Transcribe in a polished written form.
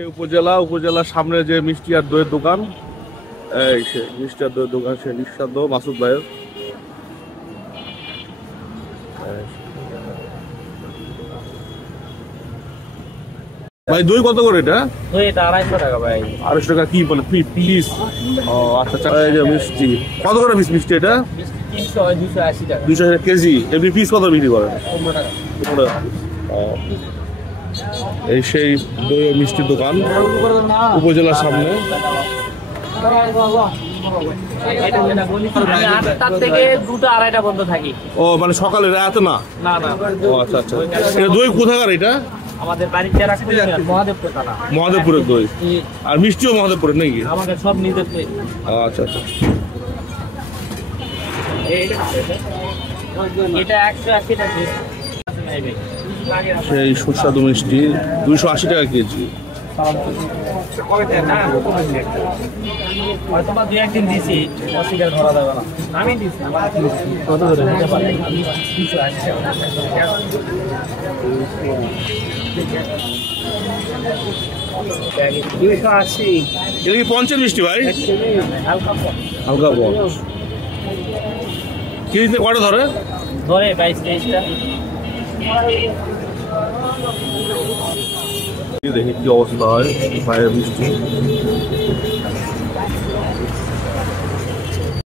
উপজেলার সামনে যে মিষ্টি আর দইয়ের দোকান, এই সে মিষ্টি আর দইয়ের দোকান, সে নিঃস্বাদ মাসুদ ভাইয়ের। ভাই দই কত করে এটা? এটা 250 টাকা ভাই। 250 টাকা কি বলে পিস? ও আচ্ছা, এই যে মিষ্টি কত করে পিস মিষ্টি এটা? 280 টাকা। 200 টাকা কেজি। এমনি পিস কত বিক্রি করেন? 15 টাকা। এই সেই দই ও মিষ্টির দোকান উপজেলার সামনে। 8টা থেকে 2টা 2:30টা পর্যন্ত থাকি। ও মানে সকালে, রাতে না? না না। ও আচ্ছা আচ্ছা। এটা দই কোথাকার এটা? আমাদের বাড়ির মহাদেবপুর থানা। মহাদেবপুরের দই। আর মিষ্টিও মহাদেবপুরের নাকি? আমাদের সব নিজের দই। আচ্ছা আচ্ছা। এটা 180 টাকা। সেই সুস্বাদু মিষ্টি 280 টাকা কেজি। হয়তোবা 2-1 দিন দিছি, অস্বীকার করা যাবে না। আমি দিছি, কত ধরে নিতে পারি? 280। এটা কি পঞ্চের মিষ্টি ভাই? হালকা পঞ্চ। কেজিতে কটা ধরে? 22-23টা। দেখি কি অবস্থা হয় ভাইয়ের মিষ্টি।